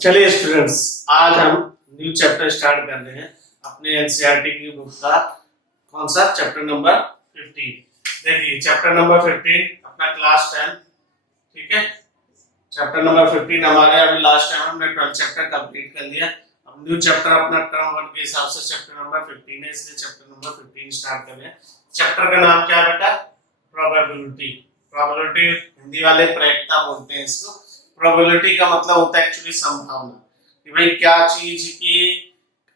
चलिए स्टूडेंट्स, आज हम न्यू चैप्टर स्टार्ट कर रहे हैं अपने एनसीईआरटी की बुक का। कौन सा चैप्टर नंबर 15। देखिए चैप्टर नंबर 15 अपना क्लास 10। ठीक है, चैप्टर नंबर 15 हमारे अभी लास्ट टाइम हमने 12 चैप्टर कंप्लीट कर लिया। अब न्यू चैप्टर अपना टर्म 1 के हिसाब से चैप्टर नंबर 15 है, इसलिए चैप्टर नंबर 15 स्टार्ट कर रहे हैं। चैप्टर का नाम क्या है बेटा? प्रोबेबिलिटी। प्रोबेबिलिटी हिंदी वाले प्रायिकता बोलते हैं इसको। प्रोबेबिलिटी का मतलब होता है एक्चुअली संभावना, कि भाई क्या चीज की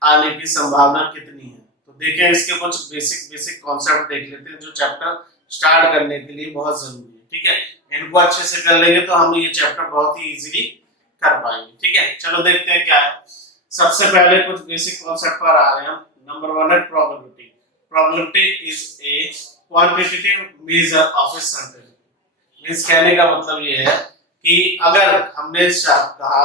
आने की संभावना कितनी है। तो देखें, इसके कुछ बेसिक कॉन्सेप्ट देख लेते हैं जो चैप्टर स्टार्ट करने के लिए बहुत जरूरी है। ठीक है, इनको अच्छे से कर लेंगे तो हम ये चैप्टर बहुत ही इजीली कर पाएंगे। ठीक है, चलो देखते हैं क्या है। सबसे पहले कुछ बेसिक कॉन्सेप्ट पर आ रहे हैं हम। नंबर 1 है probability. Probability is a quantitative measure of A certainty. Means कहने का मतलब ये है कि अगर हमने कहा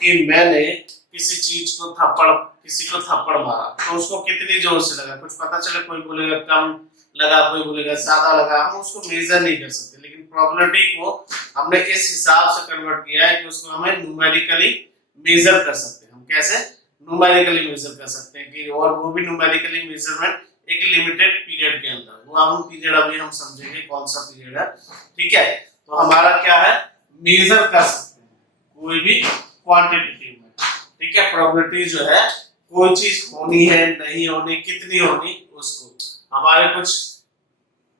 कि मैंने किसी को थप्पड़ मारा तो उसको कितनी जोर से लगा, कुछ पता चले, कोई बोलेगा कम लगा, कोई बोलेगा ज्यादा लगा, हम उसको मेजर नहीं कर सकते। लेकिन प्रोबेबिलिटी को हमने इस हिसाब से कन्वर्ट किया है कि उसको हमें न्यूमेरिकली मेजर कर सकते हैं। हम कैसे न्यूमेरिकली मेजर कर सकते हैं कि, और वो भी न्यूमेरिकली मेजरमेंट एक लिमिटेड पीरियड के अंदर। वो हम पीरियड अभी हम समझेंगे कौन सा पीरियड है। ठीक है, तो हमारा क्या है, मेजर कर सकते हैं कोई भी क्वांटिटेटिव में। ठीक है, प्रोबेबिलिटी जो है कोई चीज होनी है, नहीं होनी, कितनी होनी, उसको हमारे कुछ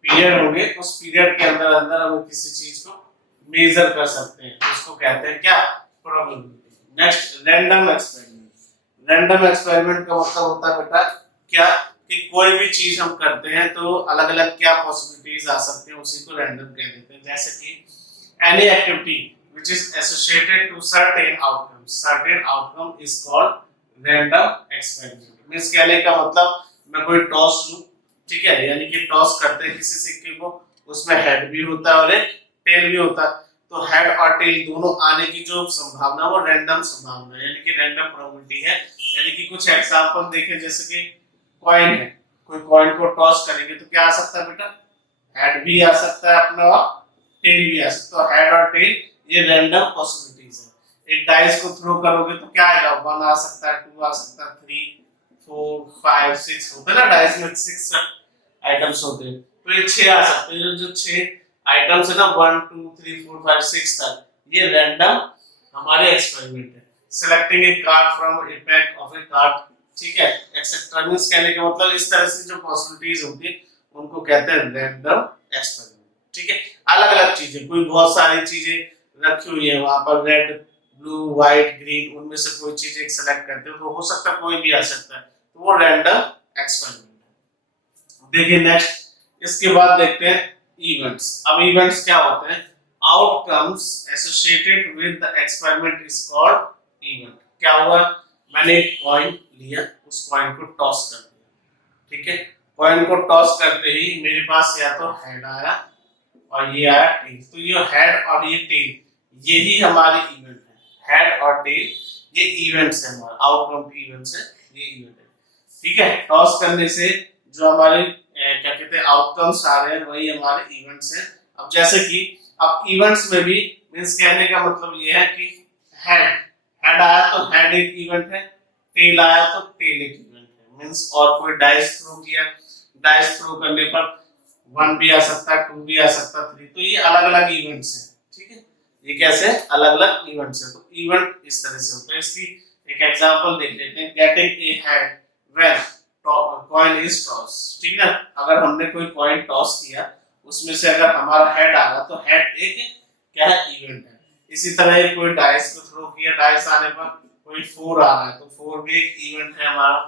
पीरियड होंगे, उस पीरियड के अंदर अंदर हम किसी चीज को मेजर कर सकते हैं, उसको कहते हैं क्या, probability. Next, random experiment. Random experiment का मतलब होता है बेटा क्या, कि कोई भी चीज हम करते हैं तो अलग अलग क्या पॉसिबिलिटीज आ सकती हैं, उसी को रैंडम कह देते हैं। जैसे कि any activity which is associated to certain outcome is called random experiment। Means कहने का मतलब मैं कोई टॉस लूं, ठीक है, यानी कि टॉस करते हैं किसी सिक्के को, उसमें हेड भी होता है और एक टेल भी होता है। तो हेड और टेल दोनों आने की जो संभावना वो रैंडम संभावना है, यानी कि रैंडम प्रोबेबिलिटी है। यानी कि कुछ एग्जांपल देखें, जैसे कि कॉइन है, कोई कॉइन को टॉस करेंगे तो क्या आ सकता है बेटा, हेड भी आ सकता है अपना, टेल भी आ सकता है। हेड और टेल ये रैंडम पॉसिबिलिटीज है। एक डाइस को थ्रो करोगे तो क्या आएगा, 1 आ सकता है, 2 आ सकता है, 3 4 5 6 होता है ना, डाइस में 6 आइटम्स होते हैं, तो ये 6 आ सकते हैं। जो 6 आइटम्स है ना, 1 2 3 4 5 6 तक, ये रैंडम हमारे एक्सपेरिमेंट है। Selecting A card from A pack of A card, ठीक है, एक्सेट्रा। मींस कहने का मतलब इस तरह से जो पॉसिबिलिटीज होती है उनको कहते हैं रैंडम एक्सपेरिमेंट। ठीक है, अलग अलग चीजें, कोई बहुत सारी चीजें रखी हुई है वहां पर, रेड ब्लू व्हाइट ग्रीन, उनमें से कोई चीज एक सेलेक्ट करते हो तो हो सकता है कोई भी आ सकता है, तो वो रैंडम एक्सपेरिमेंट है। देखिए नेक्स्ट, इसके बाद देखते हैं इवेंट्स। अब इवेंट्स क्या होते हैं, outcomes associated with the experiment is called event. क्या हुआ, मैंने एक कॉइन लिया, उस कॉइन को टॉस कर दिया। ठीक है, कॉइन को टॉस करते ही मेरे पास या तो हेड आया और ये आया टेल। तो ये हेड और ये टेल, यही हमारे इवेंट है। हेड और टेल ये इवेंट्स है, हमारे आउटकम इवेंट्स है, ये इवेंट है। ठीक है, टॉस करने से जो हमारे क्या कहते हैं आउटकम्स आ रहे हैं, वही हमारे इवेंट्स हैं। अब जैसे कि अब इवेंट्स में भी मींस कहने का मतलब ये है कि हेड आया तो हेड एक इवेंट है, टेल आया तो टेल एक इवेंट है। मींस और कोई डाइस थ्रो किया, डाइस थ्रो करने पर 1 भी आ सकता है, 2 भी आ सकता है, 3, तो ये अलग अलग इवेंट्स हैं। ठीक है, ये कैसे अलग अलग इवेंट्स हैं, तो इवेंट इस तरह से होता है। इसकी एक एग्जांपल देख लेते हैं, getting a head when coin is toss. ठीक है, अगर हमने कोई कॉइन टॉस किया, उसमें से अगर हमारा हेड आ रहा तो हेड एक क्या है, इवेंट है। इसी तरह कोई डाइस को थ्रो किया, डाइस आने पर कोई 4 आ रहा है तो 4 भी एक इवेंट है हमारा।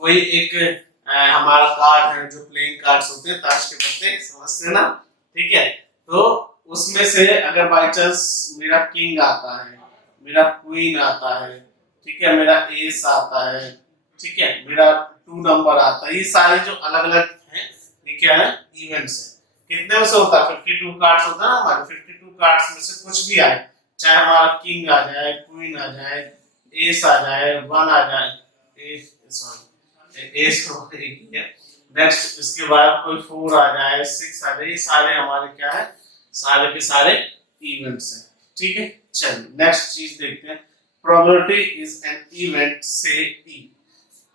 कोई एक हमारा कार्ड है, जो प्लेइंग कार्ड्स होते हैं, ताश के पत्ते, समझते हैं ना। ठीक है, तो उसमें से अगर बाय चांस मेरा किंग आता है, मेरा क्वीन आता है, ठीक है, मेरा एस आता है, ठीक है, मेरा 2 नंबर आता है, ये सारे जो अलग अलग हैं ये क्या है, इवेंट्स है। कितने में से होता है, 52 कार्ड्स होता है ना हमारे। 52 कार्ड्स में से कुछ भी आए, चाहे हमारा किंग आ जाए, क्वीन आ जाए, एस आ जाए, 1 आ जाए, नेक्स्ट इसके बाद कोई 4 आ जाए, 6 आ जाए, ये सारे हमारे क्या है, सारे के सारे इवेंट्स हैं। ठीक है, चलिए नेक्स्ट चीज देखते हैं, प्रोबेबिलिटी इज एन इवेंट से ई,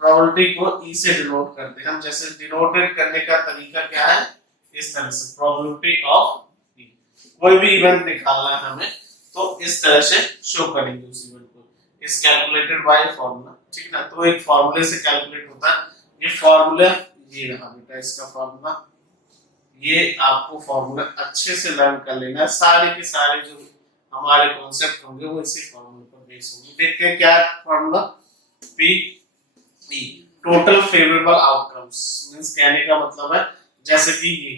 प्रोबेबिलिटी को ई से डिनोट करते हैं हम। जैसे डिनोटेड करने का तरीका क्या है, इस तरह से, प्रोबेबिलिटी ऑफ ई। कोई भी इवेंट निकालना है हमें तो इस तरह से शो करेंगे उस इवेंट को, इज कैलकुलेटेड बाय फार्मूला, ठीक ना। तो एक फार्मूले से कैलकुलेट होता है। ये फार्मूला ये रहा बेटा, इसका फार्मूला, ये आपको फार्मूला अच्छे से लर्न कर लेना है। सारे के सारे जो हमारे कॉन्सेप्ट होंगे वो इसी फार्मूले पर बेस होंगे। देखते हैं क्या formula, P E, total favourable outcomes, means कहने का मतलब है जैसे कि ये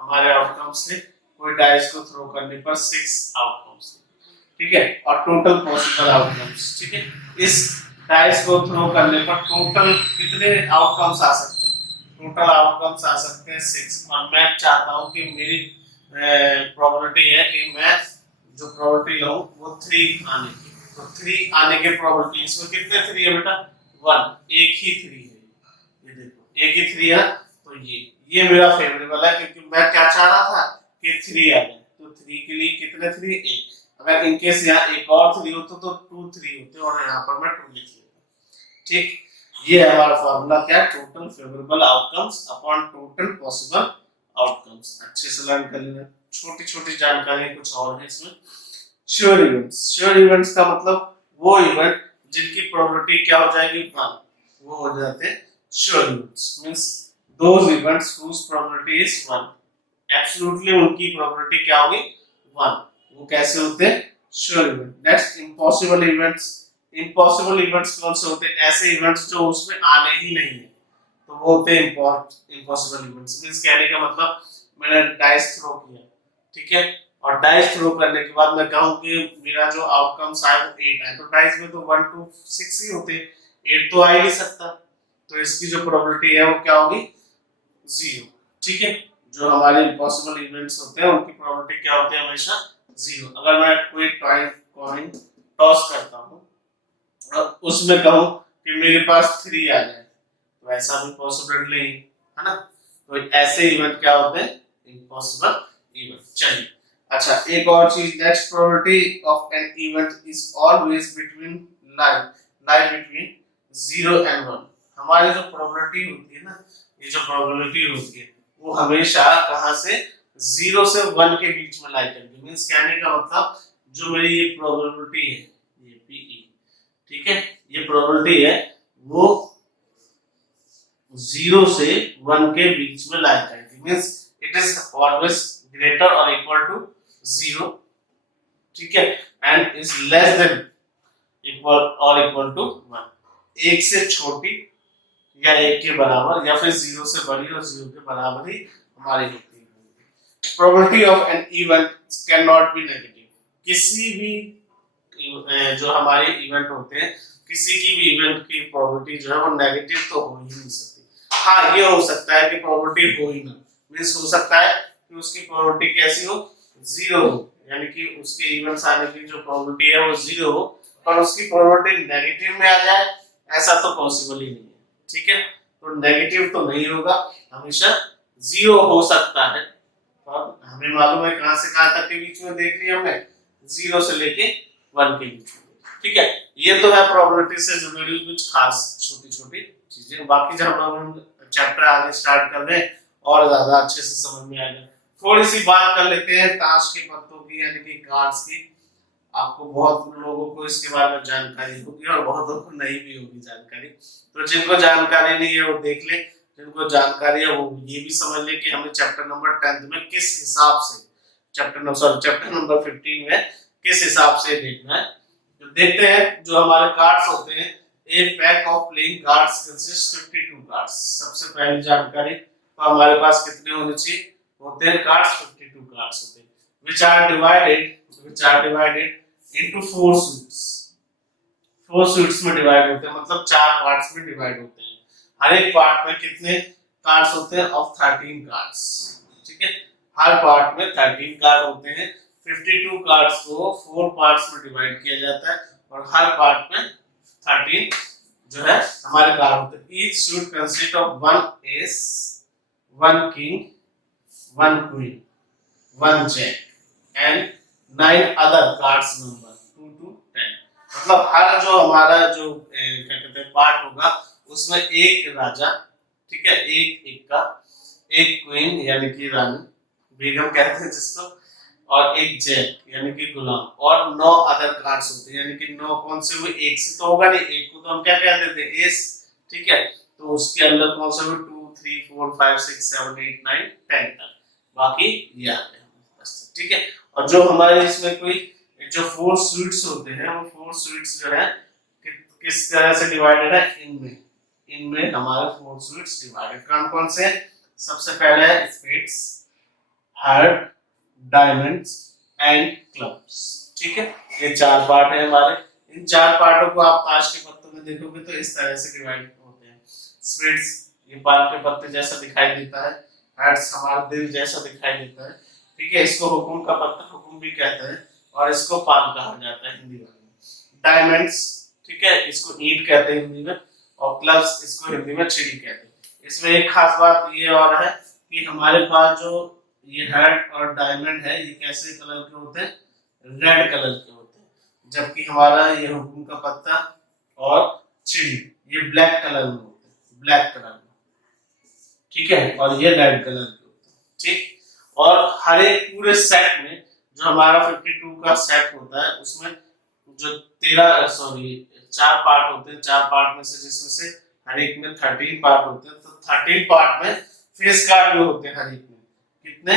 हमारे आउटकम्स थे, कोई डाइस को थ्रो करने पर 6 आउटकम्स, ठीक है, और टोटल पॉसिबल आउटकम्स, ठीक है। इस डाइस को थ्रो करने पर टोटल कितने आउटकम्स आ सकते हैं, टोटल आउटकम्स आ सकते हैं 6। और मैं चाहता हूं कि मेरी प्रोबेबिलिटी है कि मैं जो प्रोबेबिलिटी लूं वो 3 आने की, तो 3 आने के प्रोबेबिलिटी, इसमें कितने 3 है बेटा, 1, एक ही 3 है, ये देखो एक ही 3 है। तो ये मेरा फेवरेबल है, क्योंकि मैं क्या चाह रहा था कि 3 आ जाए, तो 3 के लिए कितने 3, 1। अगर इनकेस यहाँ एक और 3 होता तो 2 3 होते, और यहाँ पर मैं 2 लिख लेता, ठीक। ये है हमारा फार्मूला, क्या, total favourable outcomes upon total possible outcomes. अच्छे से लर्न कर लेना, छोटी छोटी जानकारी कुछ और है इसमें। श्योर इवेंट्स, श्योर इवेंट्स का मतलब वो इवेंट जिनकी प्रोबेबिलिटी क्या हो जाएगी 1, वो हो जाते हैं sure events. Means those events whose probability is 1, absolutely उनकी प्रोबेबिलिटी क्या होगी 1। वो कैसे होते हैं, sure event. Next impossible events, impossible events कौन से होते हैं, ऐसे इवेंट्स जो उसमें आने ही नहीं है, तो वो होते हैं इम्पॉसिबल इवेंट्स। मींस कहने का मतलब मैंने डाइस थ्रो किया, ठीक है, और डाइस थ्रो करने के बाद मैं कहूं कि मेरा जो आउटकम्स आए वो 8 है, तो डाइस में तो 1 to 6 ही होते, 8 तो आ ही नहीं सकता, तो इसकी जो प्रोबेबिलिटी है वो क्या होगी 0, ठीक है। जो हमारे इम्पॉसिबल इवेंट्स होते हैं उनकी प्रोबेबिलिटी क्या होती है, हमेशा 0। अगर मैं कोई कॉइन टॉस करता हूं और उसमें कहूं कि मेरे पास 3 आ जाए, तो ऐसा भी पॉसिबल नहीं है ना। तो ऐसे इवेंट क्या होते हैं, इम्पॉसिबल इवेंट। चलिए, अच्छा एक और चीज, next probability of an event is always between lie between 0 and 1। हमारी जो प्रोबेबिलिटी होती है ना, ये जो प्रोबेबिलिटी होती है वो हमेशा कहां से, 0 से 1 के बीच में लाई करती है। मींस कहने का मतलब जो मेरी ये प्रोबेबिलिटी है, ये पीई, ठीक है, ये प्रोबेबिलिटी है वो 0 से 1 के बीच में लाई करेगी। Means it is always greater और इक्वल टू 0, ठीक है, and is less than equal और इक्वल टू 1। एक से छोटी या 1 के बराबर, या फिर 0 से बड़ी और 0 के बराबर ही हमारी होती है। Probability of an event can not be negative. किसी भी जो हमारे इवेंट होते हैं, किसी की भी इवेंट की प्रोबेबिलिटी जो है वो नेगेटिव तो हो ही नहीं सकती। हाँ, ये हो सकता है कि प्रोबेबिलिटी हो ही ना, मींस हो सकता है कि उसकी प्रोबेबिलिटी कैसी हो, 0 हो, यानी कि उसके इवेंट्स आने की जो प्रोबेबिलिटी है वो 0 हो, पर उसकी प्रोबेबिलिटी नेगेटिव में आ जाए, ऐसा तो पॉसिबल ही नहीं है, ठीक है। तो नेगेटिव तो नहीं होगा, हमेशा 0 हो सकता है। और हमें मालूम है कहां से कहां तक के बीच में देख लिया हमने, 0 से लेके 1 के बीच में, ठीक है। ये तो है प्रोबेबिलिटी से जुड़ी कुछ खास छोटी छोटी चीजें। बाकी जब हम चैप्टर आगे स्टार्ट कर रहे हैं और ज्यादा अच्छे से समझ में आएगा। थोड़ी सी बात कर लेते हैं ताश के पत्तों की, यानी कि कार्ड्स की। आपको बहुत लोगों को इसके बारे में जानकारी होगी और बहुतों को नहीं भी होगी जानकारी, तो जिनको जानकारी नहीं है वो देख ले, जिनको जानकारी है वो ये भी समझ ले कि हमें चैप्टर नंबर 10 में किस हिसाब से, चैप्टर नंबर 15 में किस हिसाब से देखना है। तो देखते हैं, जो हमारे कार्ड्स होते हैं, एक pack of playing cards consist 52 cards. सबसे पहली जानकारी, तो हमारे पास कितने होने चाहिए, होते हैं कार्ड्स 52 कार्ड्स होते हैं, which are divided into 4 suits। 4 suits में डिवाइड होते हैं, मतलब 4 पार्ट्स में डिवाइड होते हैं। हर एक पार्ट में कितने कार्ड्स होते हैं, ऑफ 13 कार्ड्स, ठीक है। हर पार्ट में 13 कार्ड होते हैं। 52 कार्ड्स को 4 पार्ट्स में डिवाइड किया जाता है और हर पार्ट में 13 जो है हमारे कार्ड होते हैं। Each suit consist of 1 ace, 1 king, 1 queen, 1 jack and 9 other cards number 2 to 10। मतलब हर जो हमारा जो क्या कहते हैं पार्ट होगा उसमें एक राजा, ठीक है, एक एक का, एक क्वीन यानी कि रानी, बेगम कहते हैं जिसको, और एक जैक यानी कि गुलाम, और 9 अदर कार्ड्स होते हैं, यानी कि 9 कौन से हुए, एक से तो होगा नहीं, एक को तो हम क्या कह देते हैं एस, ठीक है, तो उसके अंदर कौन से हुए 2 3 4 5 6 7 8 9 10 तक, बाकी ये आ गए बस, ठीक है। और जो हमारे इसमें कोई जो 4 स्वीट्स होते हैं वो 4 स्वीट्स जो है किस तरह से डिवाइडेड है, इनमें हमारे 4 स्वीट्स डिवाइडेड कौन कौन से, सबसे पहले है spades, heart, diamonds and clubs, ठीक है, ये 4 पार्ट है हमारे। इन 4 पार्टों को आप ताश के पत्तों में देखोगे तो इस तरह से डिवाइड होते हैं। स्पेड्स ये पान के पत्ते जैसा दिखाई देता है, हार्ट्स हमारा दिल जैसा दिखाई देता है, ठीक है, इसको हुकुम का पत्ता हुकुम भी कहते हैं और इसको पान कहा जाता है हिंदी में। डायमंड्स, ठीक है, इसको ईंट कहते हैं हिंदी में, और क्लब्स इसको हिंदी में चिड़ी कहते हैं। इसमें एक खास बात ये और है कि हमारे पास जो ये हार्ट और डायमंड है ये कैसे कलर के होते हैं, रेड कलर के होते हैं, जबकि हमारा ये हुकुम का पत्ता और चिड़ी ये ब्लैक कलर में होते हैं, ब्लैक कलर में, ठीक है, और ये रेड कलर के होते हैं, ठीक। और हर एक पूरे सेट में जो हमारा 52 का सेट होता है उसमें जो 4 पार्ट होते हैं, 4 पार्ट में से जिसमें से हर एक में 13 पार्ट होते हैं, तो 13 पार्ट में फेस कार्ड भी होते हैं हर एक में, कितने,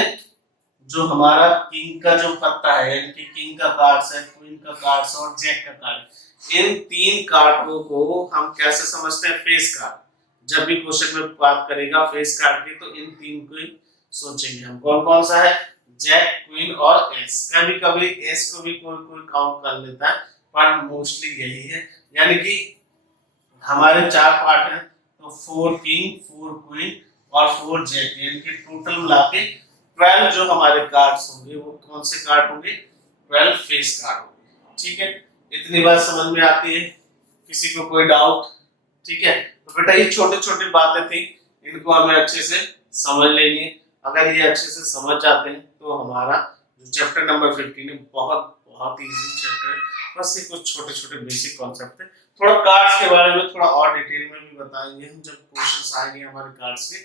जो हमारा किंग का जो पत्ता है यानी कि किंग का कार्ड्स है, क्वीन का कार्ड्स और जैक का कार्ड, इन 3 कार्डों को हम कैसे समझते हैं, फेस कार्ड। जब भी क्वेश्चन में बात करेगा फेस कार्ड की तो इन 3 को ही सोचेंगे हम, कौन कौन सा है, जैक, क्वीन और एस। कभी कभी एस को भी कोई कोई काउंट कर लेता है पर मोस्टली यही है, यानी कि हमारे 4 पार्ट हैं तो 4 किंग, 4 क्वीन और 4 जैक, यानी कि टोटल मिला के 12 जो हमारे कार्ड्स होंगे वो कौन से कार्ड होंगे, 12 फेस कार्ड होंगे, ठीक है। इतनी बात समझ में आती है, किसी को कोई डाउट, ठीक है। तो बेटा ये छोटे छोटे बातें थी, इनको हमें अच्छे से समझ लेनी है। अगर ये अच्छे से समझ जाते हैं तो हमारा जो चैप्टर नंबर 15 है बहुत बहुत इजी चैप्टर है, बस ये कुछ छोटे छोटे बेसिक कॉन्सेप्ट है। थोड़ा कार्ड्स के बारे में थोड़ा और डिटेल में भी बताएंगे हम जब क्वेश्चंस आएंगे हमारे कार्ड्स के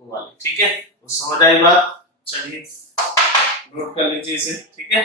वो वाले, ठीक है। तो समझ आई बात, चलिए नोट कर लीजिए इसे, ठीक है।